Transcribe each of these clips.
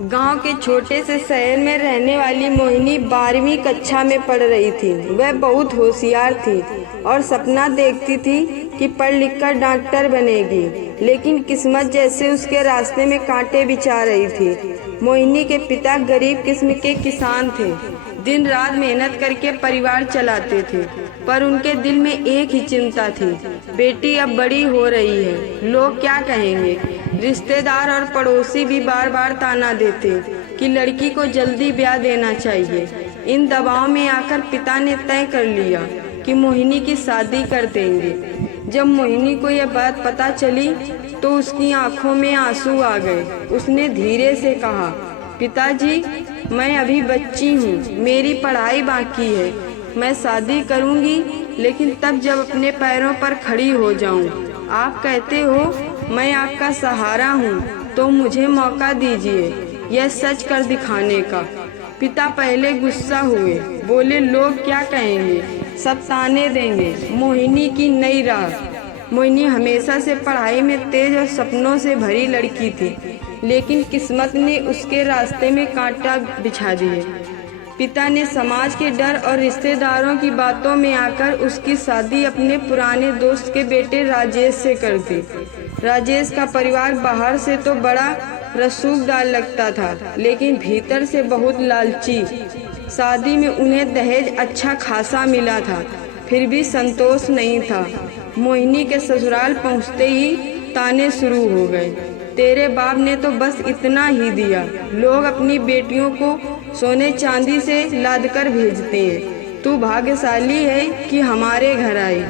गांव के छोटे से शहर में रहने वाली मोहिनी 12वीं कक्षा में पढ़ रही थी। वह बहुत होशियार थी और सपना देखती थी कि पढ़ लिख कर डॉक्टर बनेगी, लेकिन किस्मत जैसे उसके रास्ते में कांटे बिछा रही थी। मोहिनी के पिता गरीब किस्म के किसान थे, दिन रात मेहनत करके परिवार चलाते थे, पर उनके दिल में एक ही चिंता थी, बेटी अब बड़ी हो रही है, लोग क्या कहेंगे। रिश्तेदार और पड़ोसी भी बार बार ताना देते कि लड़की को जल्दी ब्याह देना चाहिए। इन दबाव में आकर पिता ने तय कर लिया कि मोहिनी की शादी कर देंगे। जब मोहिनी को यह बात पता चली तो उसकी आंखों में आंसू आ गए। उसने धीरे से कहा, पिताजी, मैं अभी बच्ची हूँ, मेरी पढ़ाई बाकी है। मैं शादी करूँगी, लेकिन तब जब अपने पैरों पर खड़ी हो जाऊँ। आप कहते हो मैं आपका सहारा हूँ, तो मुझे मौका दीजिए यह सच कर दिखाने का। पिता पहले गुस्सा हुए, बोले लोग क्या कहेंगे, सब ताने देंगे। मोहिनी की नई राह। मोहिनी हमेशा से पढ़ाई में तेज और सपनों से भरी लड़की थी, लेकिन किस्मत ने उसके रास्ते में कांटा बिछा दिए। पिता ने समाज के डर और रिश्तेदारों की बातों में आकर उसकी शादी अपने पुराने दोस्त के बेटे राजेश से कर दी। राजेश का परिवार बाहर से तो बड़ा रसूखदार लगता था, लेकिन भीतर से बहुत लालची। शादी में उन्हें दहेज अच्छा खासा मिला था, फिर भी संतोष नहीं था। मोहिनी के ससुराल पहुंचते ही ताने शुरू हो गए, तेरे बाप ने तो बस इतना ही दिया। लोग अपनी बेटियों को सोने चांदी से लादकर भेजते हैं, तू भाग्यशाली है कि हमारे घर आई।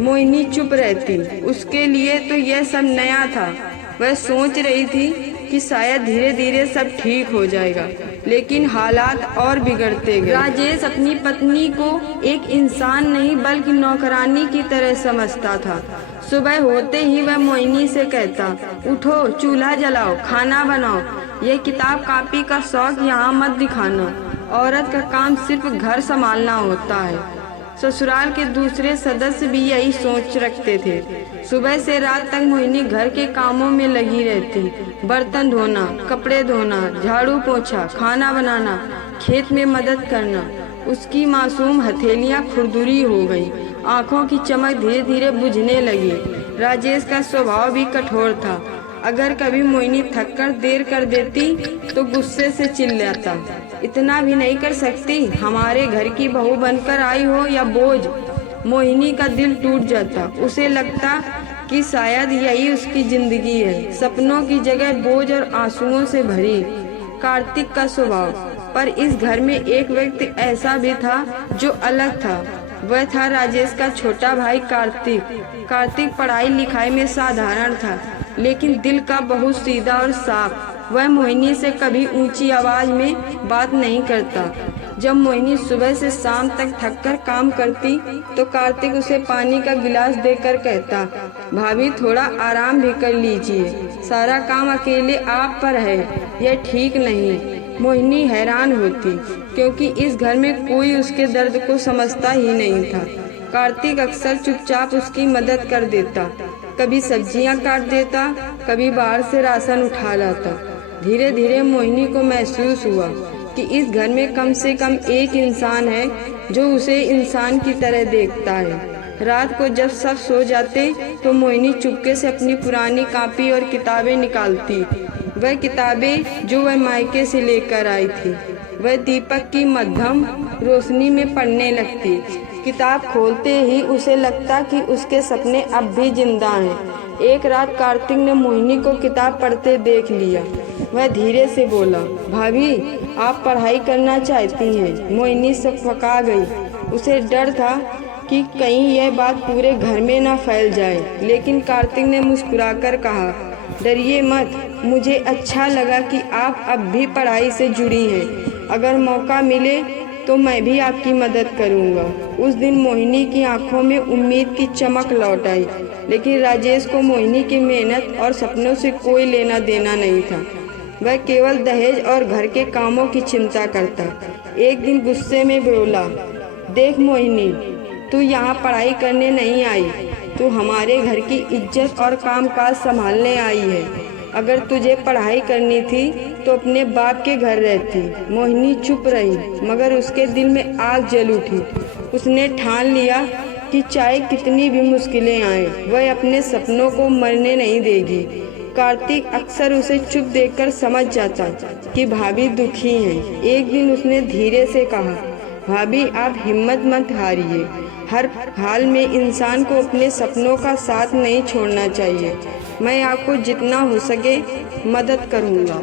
मोहिनी चुप रहती, उसके लिए तो यह सब नया था। वह सोच रही थी कि शायद धीरे धीरे सब ठीक हो जाएगा, लेकिन हालात और बिगड़ते गए। राजेश अपनी पत्नी को एक इंसान नहीं बल्कि नौकरानी की तरह समझता था। सुबह होते ही वह मोहिनी से कहता, उठो, चूल्हा जलाओ, खाना बनाओ, यह किताब कापी का शौक यहाँ मत दिखाना। औरत का काम सिर्फ घर संभालना होता है। ससुराल के दूसरे सदस्य भी यही सोच रखते थे। सुबह से रात तक मोहिनी घर के कामों में लगी रहती, बर्तन धोना, कपड़े धोना, झाड़ू पोछा, खाना बनाना, खेत में मदद करना। उसकी मासूम हथेलियां खुरदुरी हो गई, आंखों की चमक धीरे धीरे बुझने लगी। राजेश का स्वभाव भी कठोर था। अगर कभी मोहिनी थककर देर कर देती तो गुस्से से चिल्लाता, इतना भी नहीं कर सकती, हमारे घर की बहू बनकर आई हो या बोझ। मोहिनी का दिल टूट जाता, उसे लगता कि शायद यही उसकी जिंदगी है, सपनों की जगह बोझ और आंसुओं से भरी। कार्तिक का स्वभाव। पर इस घर में एक व्यक्ति ऐसा भी था जो अलग था। वह था राजेश का छोटा भाई कार्तिक। कार्तिक पढ़ाई लिखाई में साधारण था, लेकिन दिल का बहुत सीधा और साफ। वह मोहिनी से कभी ऊंची आवाज में बात नहीं करता। जब मोहिनी सुबह से शाम तक थककर काम करती तो कार्तिक उसे पानी का गिलास देकर कहता, भाभी थोड़ा आराम भी कर लीजिए, सारा काम अकेले आप पर है, यह ठीक नहीं। मोहिनी हैरान होती, क्योंकि इस घर में कोई उसके दर्द को समझता ही नहीं था। कार्तिक अक्सर चुपचाप उसकी मदद कर देता, कभी सब्जियां काट देता, कभी बाहर से राशन उठा लाता। धीरे धीरे मोहिनी को महसूस हुआ कि इस घर में कम से कम एक इंसान है जो उसे इंसान की तरह देखता है। रात को जब सब सो जाते तो मोहिनी चुपके से अपनी पुरानी कॉपी और किताबें निकालती। वह किताबें जो वह मायके से लेकर आई थी, वह दीपक की मध्यम रोशनी में पढ़ने लगती। किताब खोलते ही उसे लगता कि उसके सपने अब भी जिंदा हैं। एक रात कार्तिक ने मोहिनी को किताब पढ़ते देख लिया। वह धीरे से बोला, भाभी आप पढ़ाई करना चाहती हैं। मोहिनी सकपका गई। उसे डर था कि कहीं यह बात पूरे घर में न फैल जाए, लेकिन कार्तिक ने मुस्कुराकर कहा, डरिए मत, मुझे अच्छा लगा कि आप अब भी पढ़ाई से जुड़ी हैं। अगर मौका मिले तो मैं भी आपकी मदद करूंगा। उस दिन मोहिनी की आंखों में उम्मीद की चमक लौट आई, लेकिन राजेश को मोहिनी की मेहनत और सपनों से कोई लेना देना नहीं था। वह केवल दहेज और घर के कामों की चिंता करता। एक दिन गुस्से में बोला, देख मोहिनी, तू यहाँ पढ़ाई करने नहीं आई, तू हमारे घर की इज्जत और कामकाज संभालने आई है। अगर तुझे पढ़ाई करनी थी तो अपने बाप के घर रहती। मोहिनी चुप रही, मगर उसके दिल में आग जल उठी। उसने ठान लिया कि चाहे कितनी भी मुश्किलें आए, वह अपने सपनों को मरने नहीं देगी। कार्तिक अक्सर उसे चुप देखकर समझ जाता कि भाभी दुखी हैं। एक दिन उसने धीरे से कहा, भाभी आप हिम्मत मत हारिए। हर हाल में इंसान को अपने सपनों का साथ नहीं छोड़ना चाहिए। मैं आपको जितना हो सके मदद करूँगा।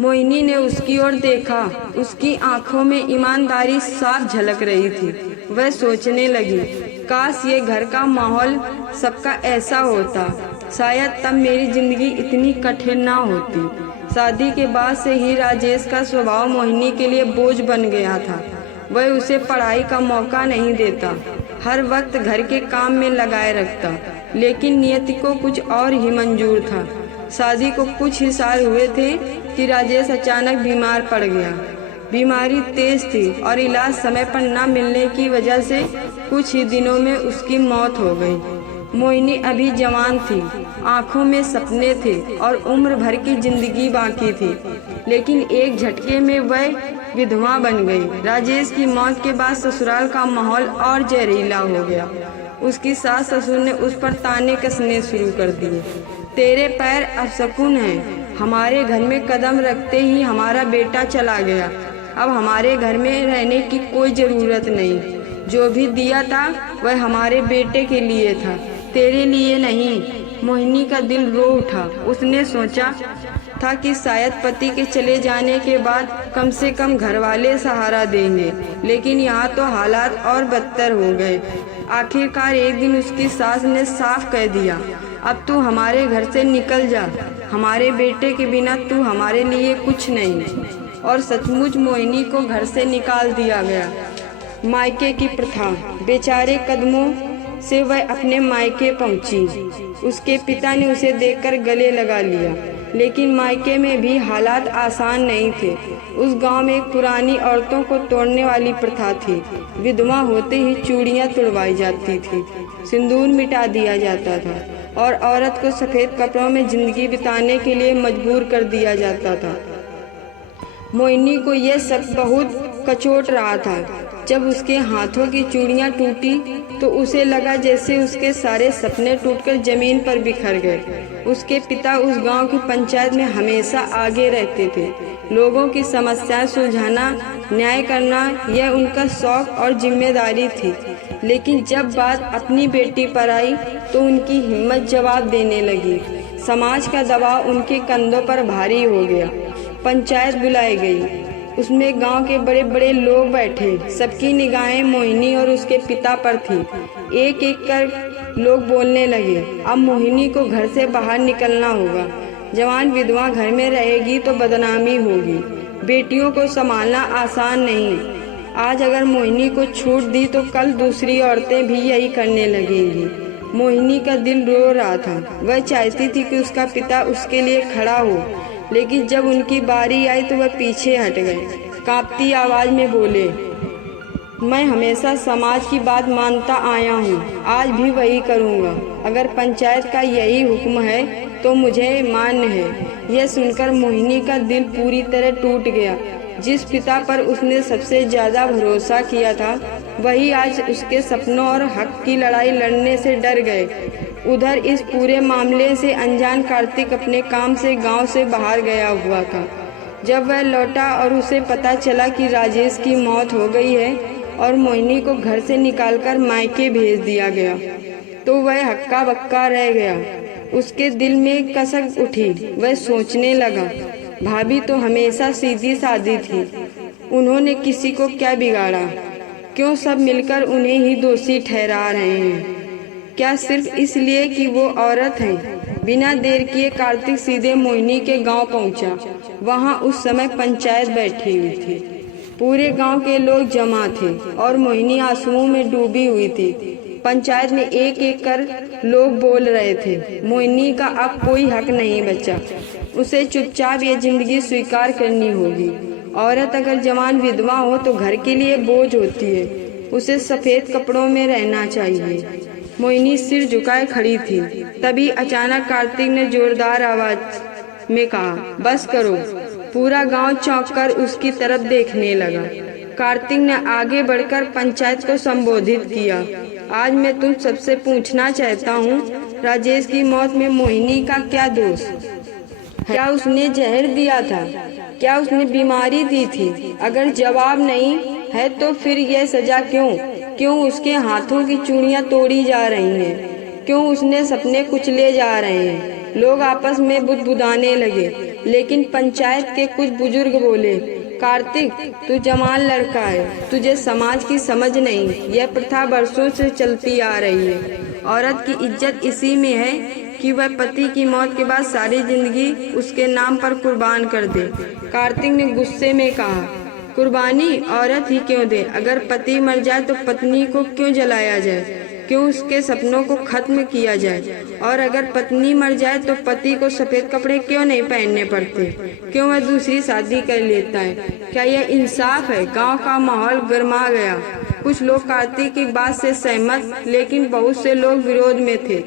मोहिनी ने उसकी ओर देखा। उसकी आंखों में ईमानदारी साफ झलक रही थी। वह सोचने लगी, काश ये घर का माहौल सबका ऐसा होता, शायद तब मेरी जिंदगी इतनी कठिन ना होती। शादी के बाद से ही राजेश का स्वभाव मोहिनी के लिए बोझ बन गया था। वह उसे पढ़ाई का मौका नहीं देता, हर वक्त घर के काम में लगाए रखता। लेकिन नियति को कुछ और ही मंजूर था। शादी को कुछ ही साल हुए थे कि राजेश अचानक बीमार पड़ गया। बीमारी तेज थी और इलाज समय पर न मिलने की वजह से कुछ ही दिनों में उसकी मौत हो गई। मोहिनी अभी जवान थी, आंखों में सपने थे और उम्र भर की जिंदगी बाकी थी। लेकिन एक झटके में वह विधवा बन गई। राजेश की मौत के बाद ससुराल का माहौल और जहरीला हो गया। उसकी सास ससुर ने उस पर ताने कसने शुरू कर दिए। तेरे पैर अपशकुन हैं, हमारे घर में कदम रखते ही हमारा बेटा चला गया। अब हमारे घर में रहने की कोई जरूरत नहीं। जो भी दिया था वह हमारे बेटे के लिए था, तेरे लिए नहीं। मोहिनी का दिल रो उठा। उसने सोचा था कि शायद पति के चले जाने के बाद कम से कम घर वाले सहारा देंगे, लेकिन यहाँ तो हालात और बदतर हो गए। आखिरकार एक दिन उसकी सास ने साफ कह दिया, अब तू हमारे घर से निकल जा, हमारे बेटे के बिना तू हमारे लिए कुछ नहीं। और सचमुच मोहिनी को घर से निकाल दिया गया। मायके की प्रथा। बेचारे कदमों से वह अपने मायके पहुंची। उसके पिता ने उसे देखकर गले लगा लिया। लेकिन मायके में भी हालात आसान नहीं थे। उस गांव में एक पुरानी औरतों को तोड़ने वाली प्रथा थी। विधवा होते ही चूड़ियां तुड़वाई जाती थी, सिंदूर मिटा दिया जाता था और औरत को सफेद कपड़ों में जिंदगी बिताने के लिए मजबूर कर दिया जाता था। मोहिनी को यह सब बहुत कचोट रहा था। जब उसके हाथों की चूड़ियां टूटी तो उसे लगा जैसे उसके सारे सपने टूटकर जमीन पर बिखर गए। उसके पिता उस गांव की पंचायत में हमेशा आगे रहते थे। लोगों की समस्याएं सुलझाना, न्याय करना, यह उनका शौक और जिम्मेदारी थी। लेकिन जब बात अपनी बेटी पर आई तो उनकी हिम्मत जवाब देने लगी। समाज का दबाव उनके कंधों पर भारी हो गया। पंचायत बुलाई गई। उसमें गांव के बड़े बड़े लोग बैठे। सबकी निगाहें मोहिनी और उसके पिता पर थी। एक एक कर लोग बोलने लगे, अब मोहिनी को घर से बाहर निकलना होगा। जवान विधवा घर में रहेगी तो बदनामी होगी। बेटियों को संभालना आसान नहीं। आज अगर मोहिनी को छूट दी तो कल दूसरी औरतें भी यही करने लगेंगी। मोहिनी का दिल रो रहा था। वह चाहती थी कि उसका पिता उसके लिए खड़ा हो, लेकिन जब उनकी बारी आई तो वह पीछे हट गए। कांपती आवाज में बोले, मैं हमेशा समाज की बात मानता आया हूँ, आज भी वही करूँगा। अगर पंचायत का यही हुक्म है तो मुझे मान्य है। यह सुनकर मोहिनी का दिल पूरी तरह टूट गया। जिस पिता पर उसने सबसे ज्यादा भरोसा किया था, वही आज उसके सपनों और हक की लड़ाई लड़ने से डर गए। उधर इस पूरे मामले से अनजान कार्तिक अपने काम से गांव से बाहर गया हुआ था। जब वह लौटा और उसे पता चला कि राजेश की मौत हो गई है और मोहिनी को घर से निकालकर मायके भेज दिया गया, तो वह हक्का बक्का रह गया। उसके दिल में कसक उठी। वह सोचने लगा, भाभी तो हमेशा सीधी सादी थी, उन्होंने किसी को क्या बिगाड़ा? क्यों सब मिलकर उन्हें ही दोषी ठहरा रहे हैं? क्या सिर्फ इसलिए कि वो औरत है? बिना देर किए कार्तिक सीधे मोहिनी के गांव पहुंचा। वहां उस समय पंचायत बैठी हुई थी। पूरे गांव के लोग जमा थे और मोहिनी आंसुओं में डूबी हुई थी। पंचायत में एक एक कर लोग बोल रहे थे, मोहिनी का अब कोई हक नहीं बचा। उसे चुपचाप ये जिंदगी स्वीकार करनी होगी। औरत अगर जवान विधवा हो तो घर के लिए बोझ होती है। उसे सफेद कपड़ों में रहना चाहिए। मोहिनी सिर झुकाए खड़ी थी। तभी अचानक कार्तिक ने जोरदार आवाज में कहा, बस करो। पूरा गांव चौंककर उसकी तरफ देखने लगा। कार्तिक ने आगे बढ़कर पंचायत को संबोधित किया, आज मैं तुम सबसे पूछना चाहता हूँ, राजेश की मौत में मोहिनी का क्या दोष? क्या उसने जहर दिया था? क्या उसने बीमारी दी थी? अगर जवाब नहीं है तो फिर यह सजा क्यों? क्यों उसके हाथों की चूड़ियां तोड़ी जा रही हैं? क्यों उसने सपने कुचले जा रहे हैं? लोग आपस में बुदबुदाने लगे, लेकिन पंचायत के कुछ बुजुर्ग बोले, कार्तिक तू जवान लड़का है, तुझे समाज की समझ नहीं। यह प्रथा बरसों से चलती आ रही है। औरत की इज्जत इसी में है कि वह पति की मौत के बाद सारी जिंदगी उसके नाम पर कुर्बान कर दे। कार्तिक ने गुस्से में कहा, कुर्बानी औरत ही क्यों दे? अगर पति मर जाए तो पत्नी को क्यों जलाया जाए? क्यों उसके सपनों को खत्म किया जाए? और अगर पत्नी मर जाए तो पति को सफेद कपड़े क्यों नहीं पहनने पड़ते? क्यों वह दूसरी शादी कर लेता है? क्या यह इंसाफ है? गांव का माहौल गर्मा गया। कुछ लोग कार्तिक की बात से सहमत, लेकिन बहुत से लोग विरोध में थे।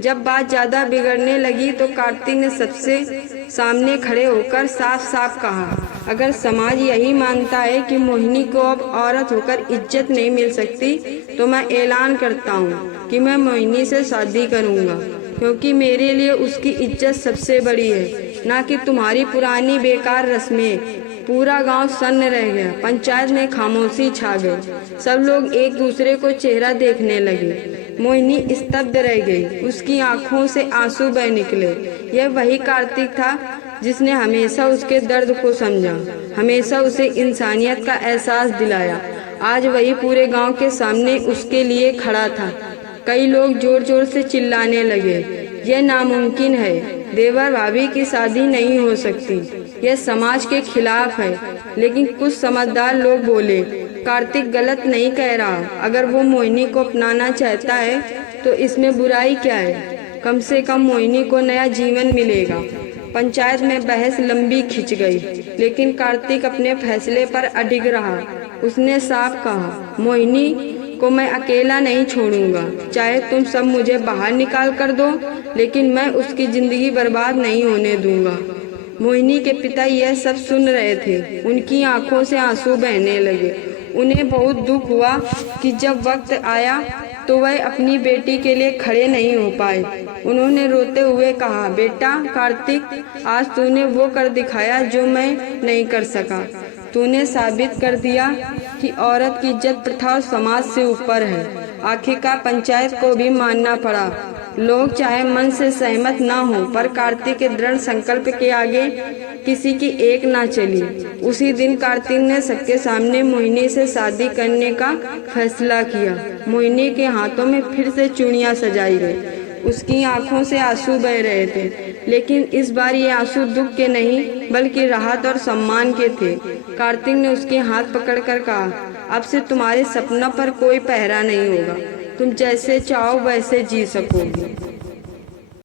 जब बात ज्यादा बिगड़ने लगी तो कार्तिक ने सबसे सामने खड़े होकर साफ साफ कहा, अगर समाज यही मानता है कि मोहिनी को अब औरत होकर इज्जत नहीं मिल सकती, तो मैं ऐलान करता हूँ कि मैं मोहिनी से शादी करूँगा, क्योंकि मेरे लिए उसकी इज्जत सबसे बड़ी है, ना कि तुम्हारी पुरानी बेकार रस्में। पूरा गांव सन्न रह गया। पंचायत में खामोशी छा गई। सब लोग एक दूसरे को चेहरा देखने लगे। मोहिनी स्तब्ध रह गई। उसकी आंखों से आंसू बह निकले। यह वही कार्तिक था जिसने हमेशा उसके दर्द को समझा, हमेशा उसे इंसानियत का एहसास दिलाया। आज वही पूरे गांव के सामने उसके लिए खड़ा था। कई लोग जोर जोर से चिल्लाने लगे, यह नामुमकिन है, देवर भाभी की शादी नहीं हो सकती, यह समाज के खिलाफ है। लेकिन कुछ समझदार लोग बोले, कार्तिक गलत नहीं कह रहा। अगर वो मोहिनी को अपनाना चाहता है तो इसमें बुराई क्या है? कम से कम मोहिनी को नया जीवन मिलेगा। पंचायत में बहस लंबी खिंच गई, लेकिन कार्तिक अपने फैसले पर अडिग रहा। उसने साफ कहा, मोहिनी को मैं अकेला नहीं छोड़ूंगा, चाहे तुम सब मुझे बाहर निकाल कर दो, लेकिन मैं उसकी जिंदगी बर्बाद नहीं होने दूंगा। मोहिनी के पिता यह सब सुन रहे थे। उनकी आंखों से आंसू बहने लगे। उन्हें बहुत दुख हुआ कि जब वक्त आया तो वह अपनी बेटी के लिए खड़े नहीं हो पाए। उन्होंने रोते हुए कहा, बेटा कार्तिक, आज तूने वो कर दिखाया जो मैं नहीं कर सका। तूने साबित कर दिया कि औरत की इज्जत प्रथा और समाज से ऊपर है। आखिरकार पंचायत को भी मानना पड़ा। लोग चाहे मन से सहमत ना हो, पर कार्तिक के दृढ़ संकल्प के आगे किसी की एक ना चली। उसी दिन कार्तिक ने सबके सामने मोहिनी से शादी करने का फैसला किया। मोहिनी के हाथों में फिर से चूड़ियां सजाई गई। उसकी आंखों से आंसू बह रहे थे, लेकिन इस बार ये आंसू दुख के नहीं बल्कि राहत और सम्मान के थे। कार्तिक ने उसके हाथ पकड़कर कहा, अब से तुम्हारे सपनों पर कोई पहरा नहीं होगा, तुम जैसे चाहो वैसे जी सकोगी।